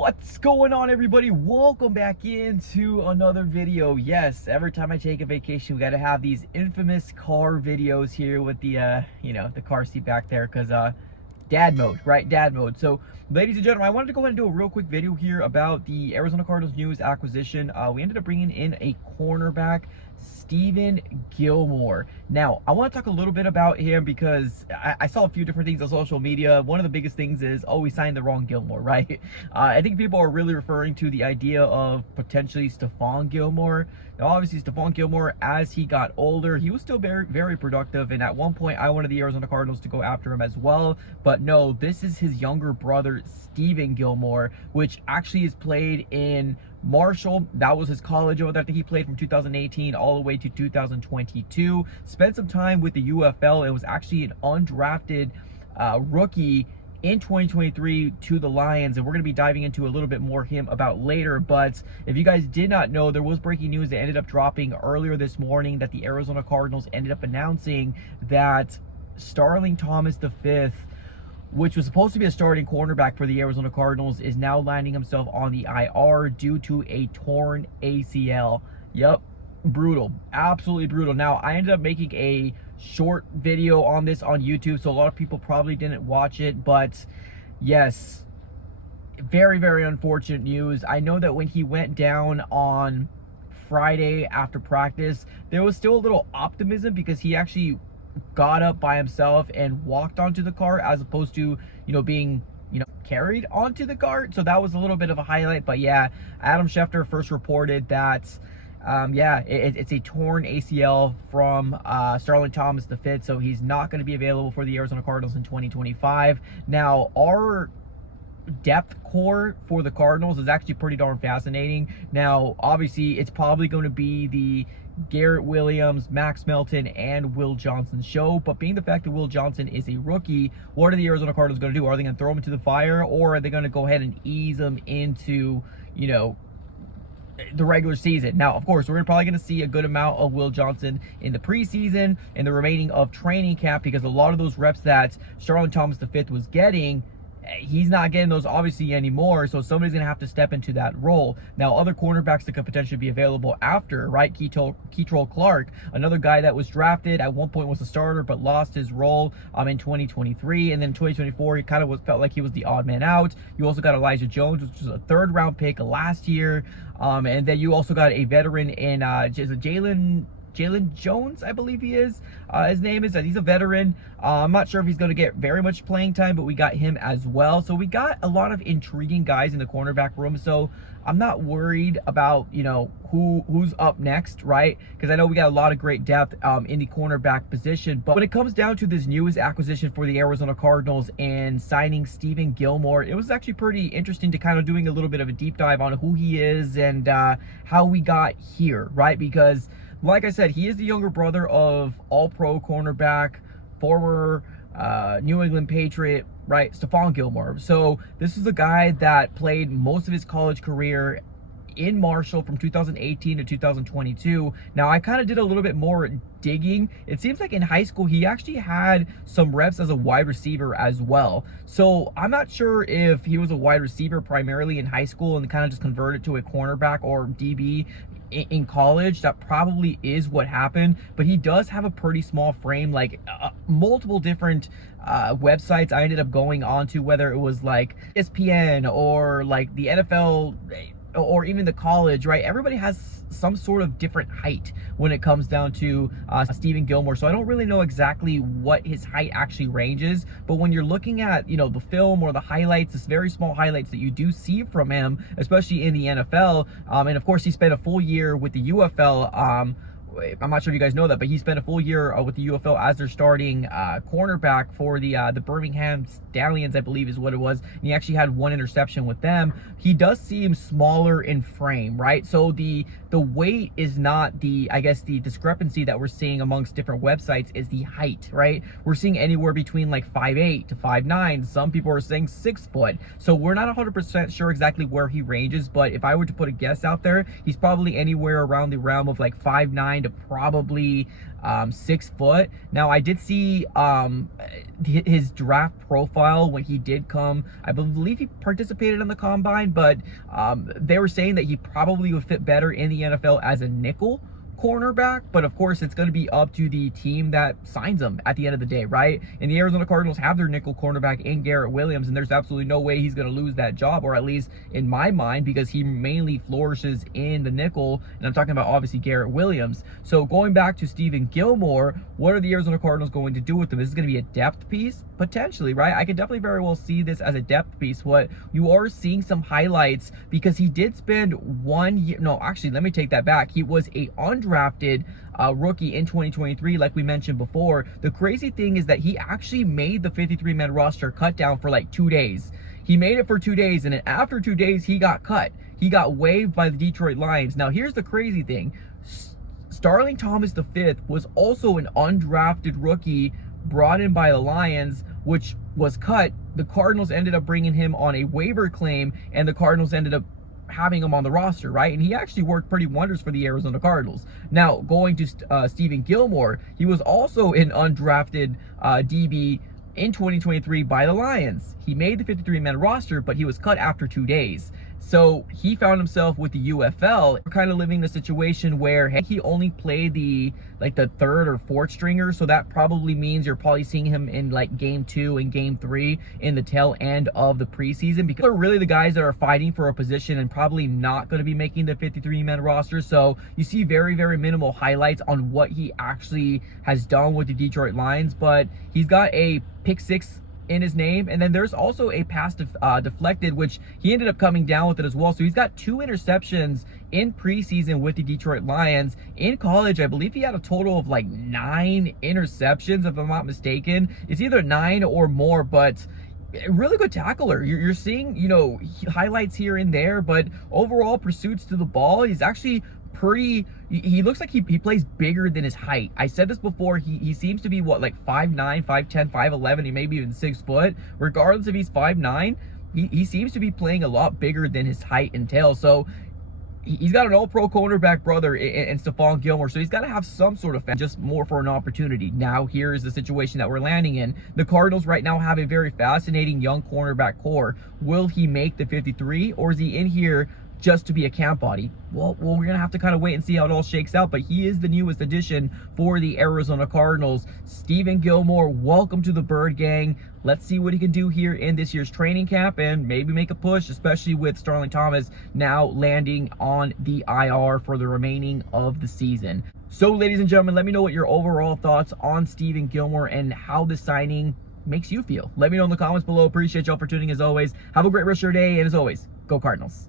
What's going on, everybody? Welcome back into another video. Yes, every time I take a vacation, we got to have these infamous car videos here with the the car seat back there, because dad mode, right? Dad mode. So ladies and gentlemen, I wanted to go ahead and do a real quick video here about the Arizona Cardinals newest acquisition. We ended up bringing in a cornerback, Steven Gilmore. Now, I want to talk a little bit about him because I saw a few different things on social media. One of the biggest things is, oh, we signed the wrong Gilmore, right? I think people are really referring to the idea of potentially Stephon Gilmore. Now, obviously, Stephon Gilmore, as he got older, he was still very, very productive. And at one point, I wanted the Arizona Cardinals to go after him as well. But no, this is his younger brother, Steven Gilmore, which actually is played in Marshall. That was his college over there. I think he played from 2018 all the way to 2022. Spent some time with the UFL and was actually an undrafted rookie in 2023 to the Lions, and we're going to be diving into a little bit more him about later. But if you guys did not know, there was breaking news that ended up dropping earlier this morning that the Arizona Cardinals ended up announcing that Starling Thomas V, which was supposed to be a starting cornerback for the Arizona Cardinals, is now landing himself on the IR due to a torn ACL. Yep, brutal, absolutely brutal. Now, I ended up making a short video on this on YouTube, so a lot of people probably didn't watch it, but yes, very, very unfortunate news. I know that when he went down on Friday after practice, there was still a little optimism because he actually got up by himself and walked onto the car, as opposed to, being carried onto the car. So that was a little bit of a highlight. But yeah, Adam Schefter first reported that it's a torn ACL from Starling Thomas V, so he's not going to be available for the Arizona Cardinals in 2025. Now, our depth core for the Cardinals is actually pretty darn fascinating. Now, obviously, it's probably going to be the Garrett Williams, Max Melton, and Will Johnson show. But being the fact that Will Johnson is a rookie, what are the Arizona Cardinals going to do? Are they going to throw him into the fire, or are they going to go ahead and ease him into, the regular season? Now, of course, we're probably going to see a good amount of Will Johnson in the preseason and the remaining of training camp, because a lot of those reps that Starling Thomas V was getting, he's not getting those obviously anymore, so somebody's going to have to step into that role. Now, other cornerbacks that could potentially be available after, right? Keitrell Clark, another guy that was drafted, at one point was a starter but lost his role in 2023, and then 2024 he kind of felt like he was the odd man out. You also got Elijah Jones, which was a third-round pick last year, and then you also got a veteran in Jalen Jones, I believe he is. His name is. He's a veteran. I'm not sure if he's going to get very much playing time, but we got him as well. So we got a lot of intriguing guys in the cornerback room. So I'm not worried about, who's up next, right? Because I know we got a lot of great depth in the cornerback position. But when it comes down to this newest acquisition for the Arizona Cardinals and signing Steven Gilmore, it was actually pretty interesting to kind of doing a little bit of a deep dive on who he is and how we got here, right? Because, like I said, he is the younger brother of all-pro cornerback, former New England Patriot, right, Stephon Gilmore. So this is a guy that played most of his college career in Marshall from 2018 to 2022. Now, I kind of did a little bit more digging. It seems like in high school, he actually had some reps as a wide receiver as well. So I'm not sure if he was a wide receiver primarily in high school and kind of just converted to a cornerback or DB in college. That probably is what happened, but he does have a pretty small frame. Like multiple different websites I ended up going on to, whether it was like ESPN or like the NFL or even the college, right? Everybody has some sort of different height when it comes down to Steven Gilmore. So I don't really know exactly what his height actually ranges, but when you're looking at, the film or the highlights, this very small highlights that you do see from him, especially in the NFL, and of course he spent a full year with the UFL. I'm not sure if you guys know that, but he spent a full year with the UFL as their starting cornerback for the Birmingham Stallions, I believe is what it was. And he actually had one interception with them. He does seem smaller in frame, right? So the weight is not I guess the discrepancy that we're seeing amongst different websites is the height, right? We're seeing anywhere between like 5'8" to 5'9". Some people are saying 6 foot. So we're not 100% sure exactly where he ranges, but if I were to put a guess out there, he's probably anywhere around the realm of like 5'9", combined to probably 6 foot. Now, I did see his draft profile when he did come. I believe he participated in the combine, but they were saying that he probably would fit better in the NFL as a nickel cornerback. But of course, it's going to be up to the team that signs him at the end of the day, right? And the Arizona Cardinals have their nickel cornerback in Garrett Williams, and there's absolutely no way he's going to lose that job, or at least in my mind, because he mainly flourishes in the nickel, and I'm talking about obviously Garrett Williams. So going back to Steven Gilmore, what are the Arizona Cardinals going to do with him? This is going to be a depth piece, potentially, right? I could definitely very well see this as a depth piece. What you are seeing some highlights, because he did spend 1 year, no, actually, let me take that back. He was a undrafted rookie in 2023, like we mentioned before. The crazy thing is that he actually made the 53-man roster cut down for like 2 days. He made it for 2 days, and then after 2 days, he got cut. He got waived by the Detroit Lions. Now, here's the crazy thing. Starling Thomas V was also an undrafted rookie brought in by the Lions, which was cut. The Cardinals ended up bringing him on a waiver claim, and the Cardinals ended up having him on the roster, right? And he actually worked pretty wonders for the Arizona Cardinals. Now, going to Steven Gilmore, he was also an undrafted DB in 2023 by the Lions. He made the 53-man roster, but he was cut after 2 days. So he found himself with the UFL, kind of living the situation where he only played the third or fourth stringer. So that probably means you're probably seeing him in like game 2 and game 3 in the tail end of the preseason, because they're really the guys that are fighting for a position and probably not going to be making the 53-man roster. So you see very, very minimal highlights on what he actually has done with the Detroit Lions, but he's got a pick 6 in his name, and then there's also a pass deflected, which he ended up coming down with it as well. So he's got 2 interceptions in preseason with the Detroit Lions. In college, I believe he had a total of like 9 interceptions, if I'm not mistaken. It's either 9 or more, but really good tackler. You're seeing, you know, highlights here and there, but overall pursuits to the ball, he's actually pretty, he looks like he plays bigger than his height. I said this before, he seems to be what, like 5'9", 5'10", 5'11", he may be even 6 foot. Regardless if he's 5'9", he seems to be playing a lot bigger than his height entails. So he's got an all-pro cornerback brother in Stephon Gilmore, so he's got to have some sort of just more for an opportunity. Now, here's the situation that we're landing in. The Cardinals right now have a very fascinating young cornerback core. Will he make the 53, or is he in here just to be a camp body? Well, we're gonna have to kind of wait and see how it all shakes out, but he is the newest addition for the Arizona Cardinals. Steven Gilmore, welcome to the Bird Gang. Let's see what he can do here in this year's training camp and maybe make a push, especially with Starling Thomas now landing on the IR for the remaining of the season. So, ladies and gentlemen, let me know what your overall thoughts on Steven Gilmore and how the signing makes you feel. Let me know in the comments below. Appreciate y'all for tuning as always. Have a great rest of your day, and as always, go Cardinals.